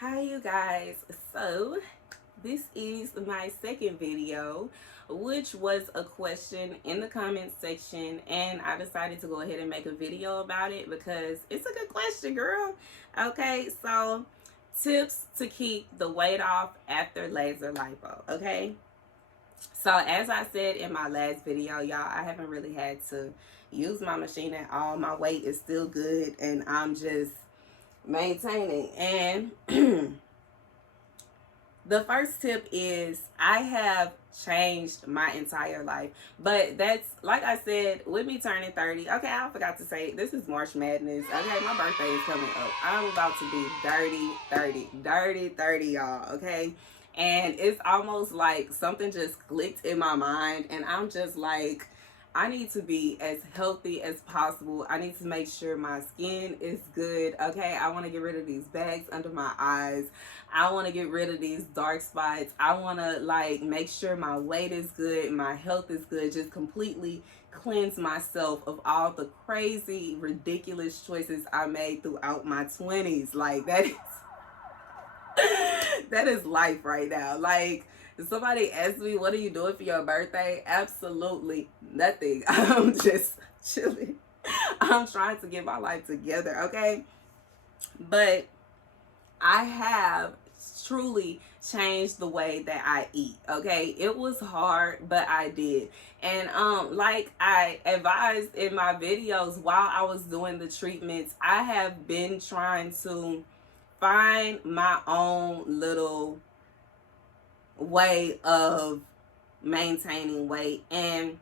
Hi you guys. So this is my second video, which was a question in the comment section, and I decided to go ahead and make a video about it because it's a good question, girl. Okay, so tips to keep the weight off after laser lipo. Okay, so as I said in my last video, y'all, I haven't really had to use my machine at all. My weight is still good and I'm just maintaining. And the first tip is I have changed my entire life. But that's, like I said, with me turning 30. Okay, I forgot to say, this is March Madness. Okay, my birthday is coming up. I'm about to be dirty 30, y'all. Okay, and it's almost like something just clicked in my mind, and I'm just like, I need to be as healthy as possible. I need to make sure my skin is good. Okay, I want to get rid of these bags under my eyes. I want to get rid of these dark spots. I want to like make sure my weight is good, my health is good, just completely cleanse myself of all the crazy, ridiculous choices I made throughout my 20s. Like that is that is life right now. Like, if somebody asks me, what are you doing for your birthday? Absolutely nothing. I'm just chilling. I'm trying to get my life together, okay? But I have truly changed the way that I eat. Okay, it was hard, but I did. And like I advised in my videos while I was doing the treatments, I have been trying to find my own little way of maintaining weight, and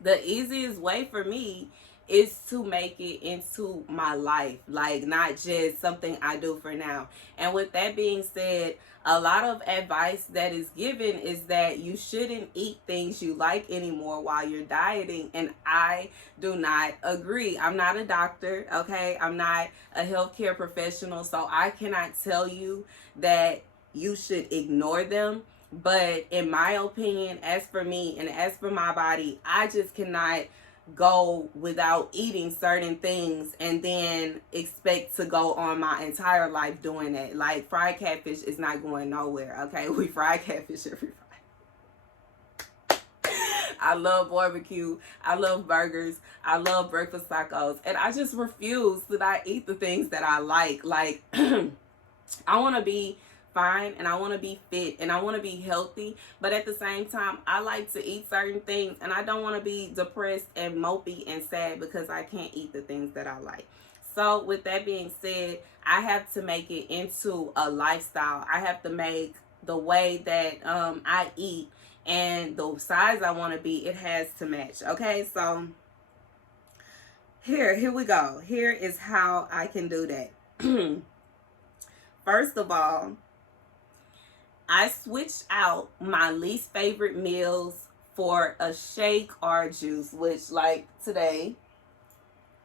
the easiest way for me is to make it into my life, like not just something I do for now. And with that being said, a lot of advice that is given is that you shouldn't eat things you like anymore while you're dieting, and I do not agree. I'm not a doctor, okay? I'm not a healthcare professional, so I cannot tell you that you should ignore them. But in my opinion, as for me and as for my body, I just cannot go without eating certain things and then expect to go on my entire life doing that. Like, fried catfish is not going nowhere, okay? We fry catfish every Friday. I love barbecue. I love burgers. I love breakfast tacos. And I just refuse to not eat the things that I like. Like, I want to be fine and I want to be fit and I want to be healthy, but at the same time I like to eat certain things, and I don't want to be depressed and mopey and sad because I can't eat the things that I like. So with that being said, I have to make it into a lifestyle. I have to make the way that I eat and the size I want to be, it has to match. Okay, so here we go. Here is how I can do that. First of all, I switched out my least favorite meals for a shake or juice, which, like today,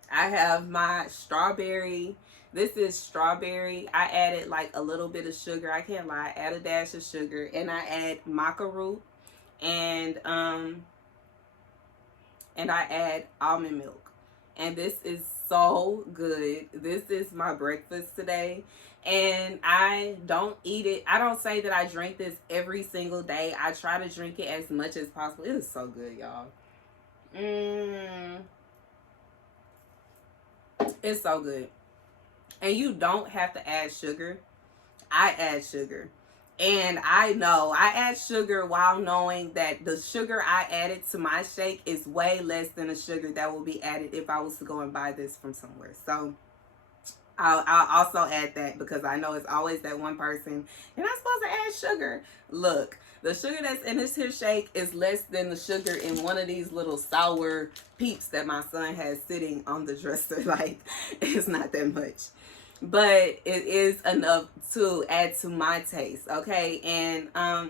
I have my strawberry. This is strawberry. I added like a little bit of sugar. I can't lie. I add a dash of sugar, and I add maca root, and I add almond milk. And this is so good. This is my breakfast today. And I don't eat it. I don't say that I drink this every single day. I try to drink it as much as possible. It is so good, y'all. It's so good. And you don't have to add sugar. I add sugar. And I know I add sugar while knowing that the sugar I added to my shake is way less than the sugar that will be added if I was to go and buy this from somewhere. So I'll also add that because I know it's always that one person, you're not supposed to add sugar. Look, the sugar that's in this here shake is less than the sugar in one of these little sour peeps that my son has sitting on the dresser. Like, it's not that much, but it is enough to add to my taste, okay? And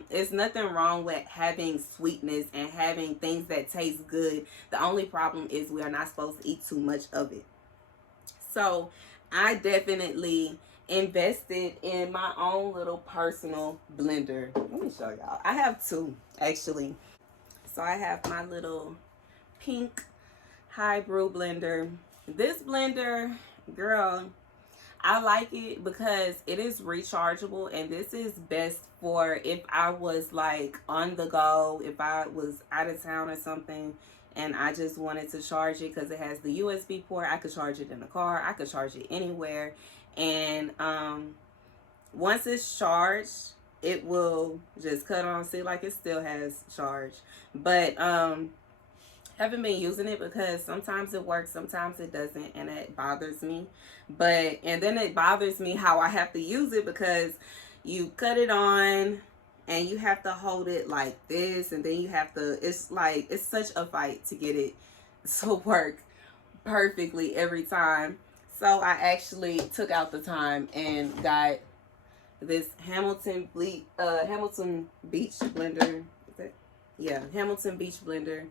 it's nothing wrong with having sweetness and having things that taste good. The only problem is we are not supposed to eat too much of it. So I definitely invested in my own little personal blender. Let me show y'all. I have two, actually. So I have my little pink high brew blender. This blender, girl, I like it because it is rechargeable, and this is best for if I was like on the go, if I was out of town or something and I just wanted to charge it, because it has the USB port. I could charge it in the car, I could charge it anywhere. And once it's charged, it will just cut on. See, like it still has charge. But haven't been using it because sometimes it works, sometimes it doesn't, and it bothers me. But and then it bothers me how I have to use it, because you cut it on and you have to hold it like this, and then you have to, it's like, it's such a fight to get it to work perfectly every time. So I actually took out the time and got this Hamilton Beach blender. Is it? Yeah, Hamilton Beach blender.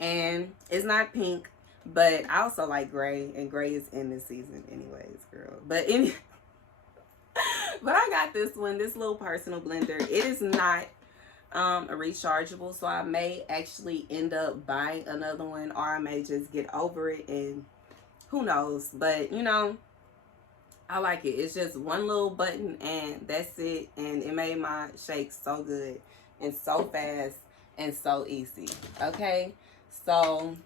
And it's not pink, but I also like gray, and gray is in this season anyways, girl. But but I got this one, this little personal blender. It is not a rechargeable, so I may actually end up buying another one, or I may just get over it, and who knows. But you know, I like it. It's just one little button and that's it, and it made my shakes so good and so fast and so easy. Okay, so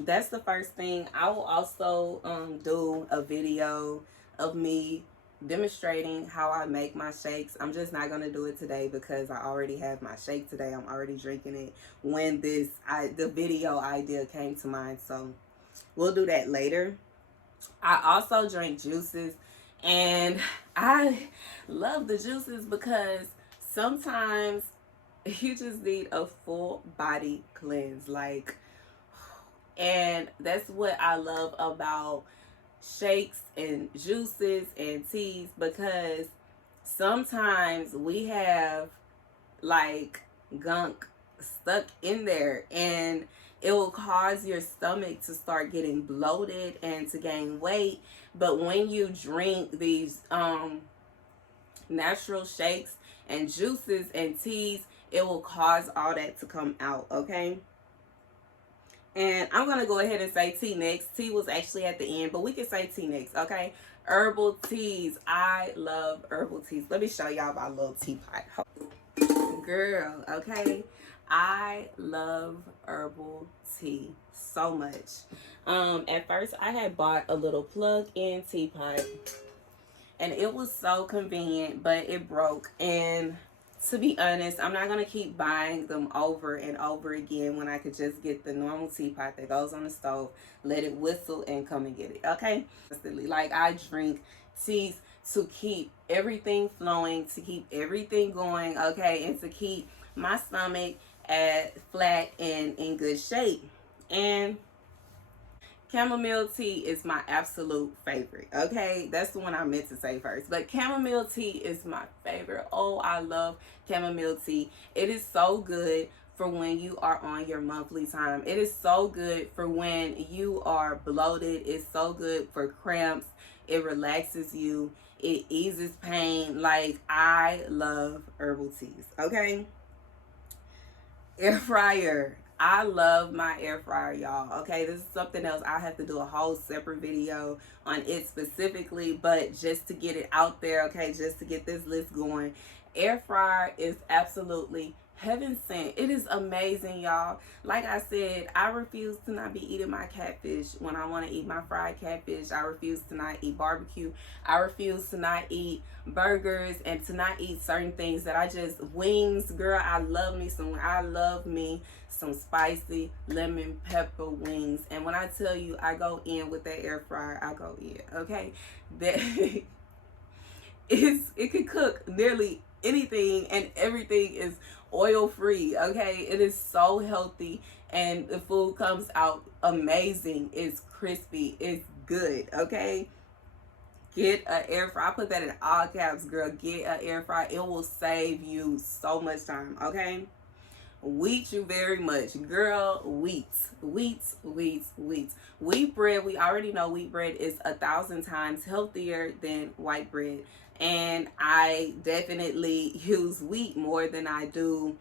that's the first thing. I will also do a video of me demonstrating how I make my shakes. I'm just not gonna do it today because I already have my shake today. I'm already drinking it when the video idea came to mind, so we'll do that later. I also drink juices, and I love the juices because sometimes you just need a full body cleanse, like, and that's what I love about shakes and juices and teas, because sometimes we have like gunk stuck in there, and it will cause your stomach to start getting bloated and to gain weight. But when you drink these natural shakes and juices and teas, it will cause all that to come out. Okay, and I'm going to go ahead and say tea next. Tea was actually at the end, but we can say tea next, okay? Herbal teas. I love herbal teas. Let me show y'all my little teapot. Girl, okay? I love herbal tea so much. At first, I had bought a little plug-in teapot, and it was so convenient, but it broke. And to be honest, I'm not going to keep buying them over and over again when I could just get the normal teapot that goes on the stove, let it whistle, and come and get it, okay? Like, I drink teas to keep everything flowing, to keep everything going, okay? And to keep my stomach flat and in good shape. And chamomile tea is my absolute favorite, okay? That's the one I meant to say first. But chamomile tea is my favorite. Oh, I love chamomile tea. It is so good for when you are on your monthly time. It is so good for when you are bloated. It's so good for cramps. It relaxes you. It eases pain. Like, I love herbal teas, okay? Air fryer. I love my air fryer, y'all. Okay, this is something else. I have to do a whole separate video on it specifically, but just to get it out there, okay, just to get this list going. Air fryer is absolutely heaven sent. It is amazing, y'all. Like I said, I refuse to not be eating my catfish when I want to eat my fried catfish. I refuse to not eat barbecue. I refuse to not eat burgers and to not eat certain things that I just, wings, girl, I love me some spicy lemon pepper wings. And when I tell you I go in with that air fryer, I go in, okay? That it could cook nearly anything, and everything is oil free, okay? It is so healthy, and the food comes out amazing. It's crispy, it's good, okay? Get an air fryer. I put that in all caps, girl. Get an air fryer. It will save you so much time, okay? Wheat you very much, girl. Wheat bread. We already know wheat bread is 1,000 times healthier than white bread, and I definitely use wheat more than I do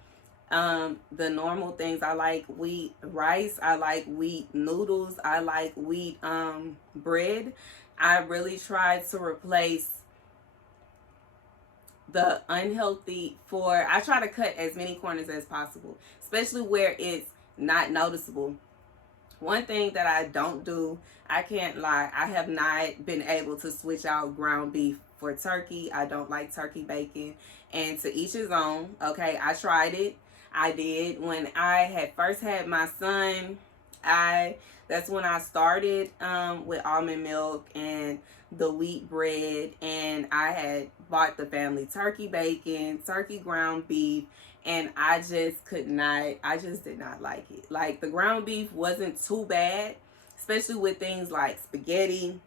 the normal things. I like wheat rice, I like wheat noodles, I like wheat bread. I really try to replace the unhealthy I try to cut as many corners as possible, especially where it's not noticeable. One thing that I don't do, I can't lie, I have not been able to switch out ground beef for turkey. I don't like turkey bacon, and to each his own. Okay, I tried it. I did when I had first had my son. I That's when I started with almond milk and the wheat bread, and I had bought the family turkey bacon, turkey ground beef, and I just could not, I just did not like it. Like, the ground beef wasn't too bad, especially with things like spaghetti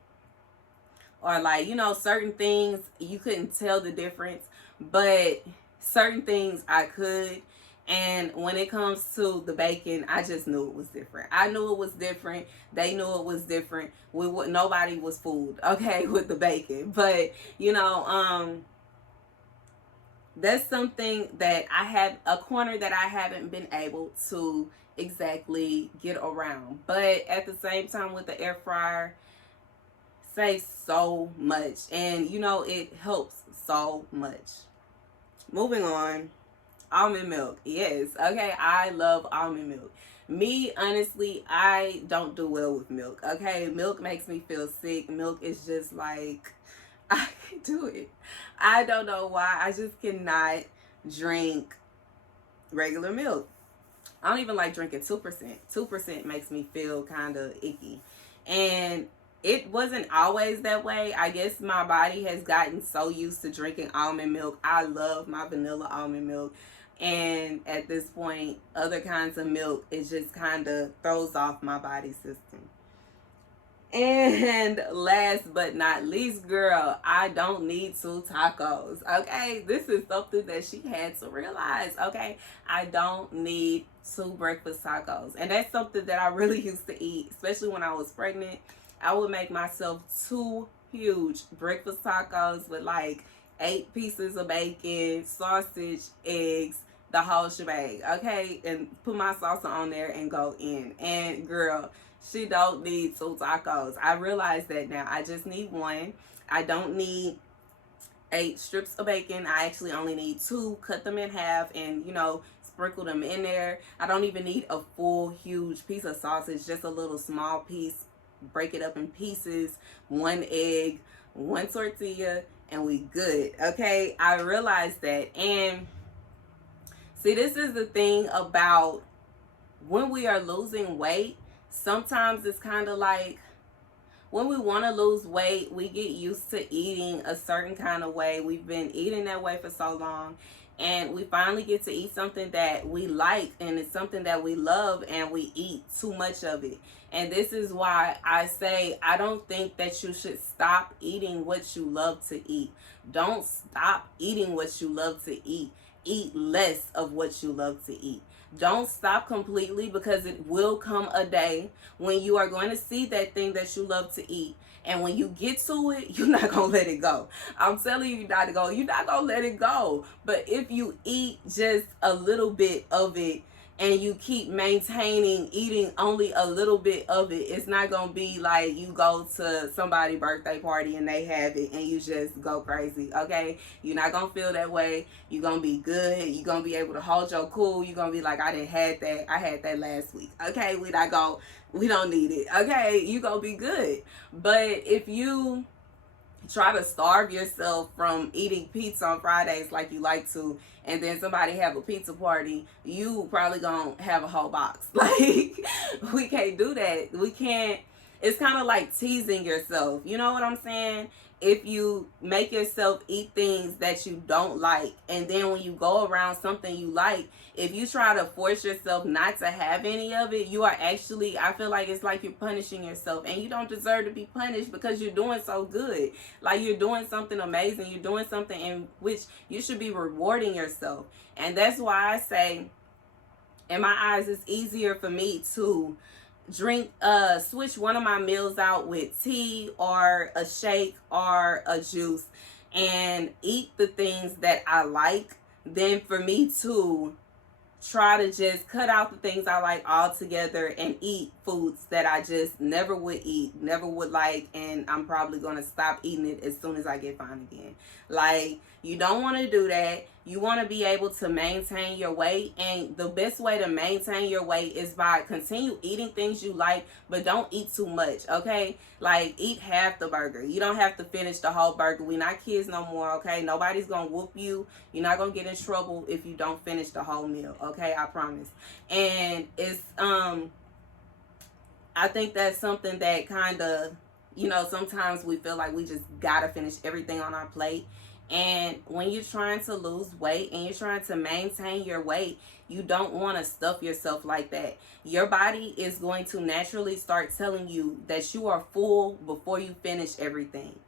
or, like, you know, certain things you couldn't tell the difference, but certain things I could. And when it comes to the bacon, I just knew it was different. I knew it was different. They knew it was different. Nobody was fooled, okay, with the bacon. But, you know, that's something that I have, a corner that I haven't been able to exactly get around. But at the same time, with the air fryer, saves so much, and you know, it helps so much. Moving on, almond milk. Yes, okay, I love almond milk. Me, honestly, I don't do well with milk. Okay, milk makes me feel sick. Milk is just like, I can't do it. I don't know why. I just cannot drink regular milk. I don't even like drinking 2%. 2% makes me feel kind of icky. And it wasn't always that way. I guess my body has gotten so used to drinking almond milk. I love my vanilla almond milk. And at this point, other kinds of milk, it just kind of throws off my body system. And last but not least, girl, I don't need 2 tacos. Okay, this is something that she had to realize. Okay, I don't need 2 breakfast tacos. And that's something that I really used to eat, especially when I was pregnant. I would make myself 2 huge breakfast tacos with like 8 pieces of bacon, sausage, eggs, the whole shebang. Okay, and put my salsa on there and go in. And girl, she don't need 2 tacos. I realize that now. I just need 1. I don't need 8 strips of bacon. I actually only need 2. Cut them in half and, you know, sprinkle them in there. I don't even need a full huge piece of sausage, just a little small piece. Break it up in pieces, 1 egg, 1 tortilla, and we good. Okay, I realized that. And see, this is the thing about when we are losing weight. Sometimes it's kind of like when we want to lose weight, we get used to eating a certain kind of way. We've been eating that way for so long, and we finally get to eat something that we like, and it's something that we love, and we eat too much of it. And this is why I say I don't think that you should stop eating what you love to eat. Don't stop eating what you love to eat. Eat less of what you love to eat. Don't stop completely, because it will come a day when you are going to see that thing that you love to eat. And when you get to it, you're not going to let it go. I'm telling you not to go. You're not going to let it go. But if you eat just a little bit of it, and you keep maintaining eating only a little bit of it, it's not going to be like you go to somebody's birthday party and they have it and you just go crazy, okay? You're not going to feel that way. You're going to be good. You're going to be able to hold your cool. You're going to be like, I didn't have that. I had that last week, okay? We don't need it, okay? You're going to be good. But if you try to starve yourself from eating pizza on Fridays like you like to, and then somebody have a pizza party, you probably gonna have a whole box. Like, we can't do that. We can't. It's kind of like teasing yourself. You know what I'm saying? If you make yourself eat things that you don't like, and then when you go around something you like, if you try to force yourself not to have any of it, you are actually, I feel like it's like you're punishing yourself, and you don't deserve to be punished because you're doing so good. Like, you're doing something amazing. You're doing something in which you should be rewarding yourself. And that's why I say, in my eyes, it's easier for me to switch one of my meals out with tea or a shake or a juice and eat the things that I like than for me to try to just cut out the things I like altogether and eat foods that I just never would eat, never would like, and I'm probably gonna stop eating it as soon as I get fine again. Like, you don't want to do that. You want to be able to maintain your weight, and the best way to maintain your weight is by continue eating things you like, but don't eat too much, okay? Like, eat half the burger. You don't have to finish the whole burger. We're not kids no more, okay? Nobody's gonna whoop you. You're not gonna get in trouble if you don't finish the whole meal, okay? I promise. And it's I think that's something that kind of, you know, sometimes we feel like we just gotta finish everything on our plate. And when you're trying to lose weight and you're trying to maintain your weight, you don't want to stuff yourself like that. Your body is going to naturally start telling you that you are full before you finish everything.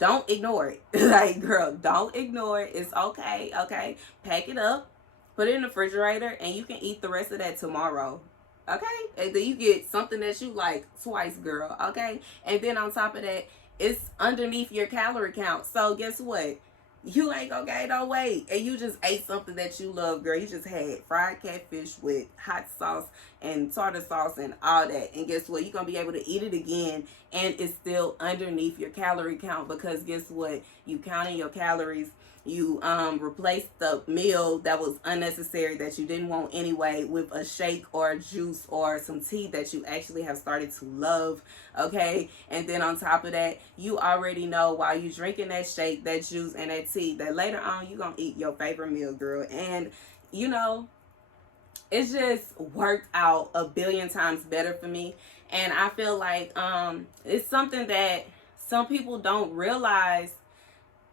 Don't ignore it. Like, girl, don't ignore it. It's okay, okay? Pack it up, put it in the refrigerator, and you can eat the rest of that tomorrow. Okay? And then you get something that you like twice, girl. Okay? And then on top of that, it's underneath your calorie count. So guess what? You ain't gonna gain no weight, and you just ate something that you love, girl. You just had fried catfish with hot sauce and tartar sauce and all that, and guess what? You're gonna be able to eat it again, and it's still underneath your calorie count, because guess what? You counting your calories. You replaced the meal that was unnecessary, that you didn't want anyway, with a shake or a juice or some tea that you actually have started to love, okay? And then on top of that, you already know while you drinking that shake, that juice, and that tea, that later on you're gonna eat your favorite meal, girl. And you know, it's just worked out a billion times better for me. And I feel like it's something that some people don't realize.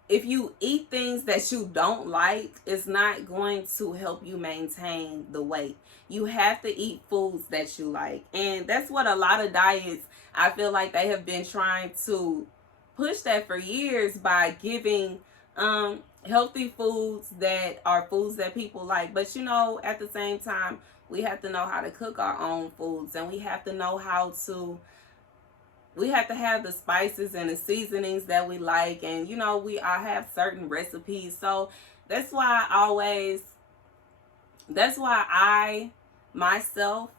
If you eat things that you don't like, it's not going to help you maintain the weight. You have to eat foods that you like. And that's what a lot of diets, I feel like they have been trying to push that for years, by giving healthy foods that are foods that people like. But you know, at the same time, we have to know how to cook our own foods, and we have to know how to, we have to have the spices and the seasonings that we like. And you know, we all have certain recipes. So that's why I myself,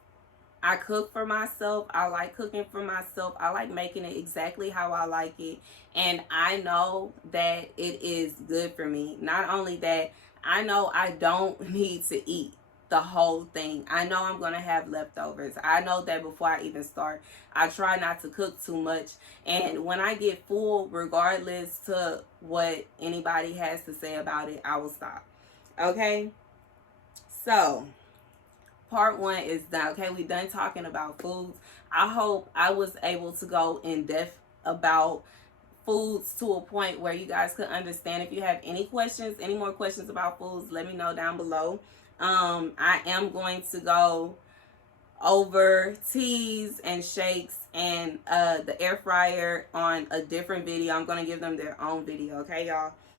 I cook for myself. I like cooking for myself. I like making it exactly how I like it, and I know that it is good for me. Not only that, I know I don't need to eat the whole thing. I know I'm gonna have leftovers. I know that before I even start, I try not to cook too much. And when I get full, regardless to what anybody has to say about it, I will stop. Okay? So, part one is done. Okay, we done talking about foods. I hope I was able to go in depth about foods to a point where you guys could understand. If you have any questions, any more questions about foods, let me know down below. I am going to go over teas and shakes and the air fryer on a different video. I'm going to give them their own video, okay, y'all?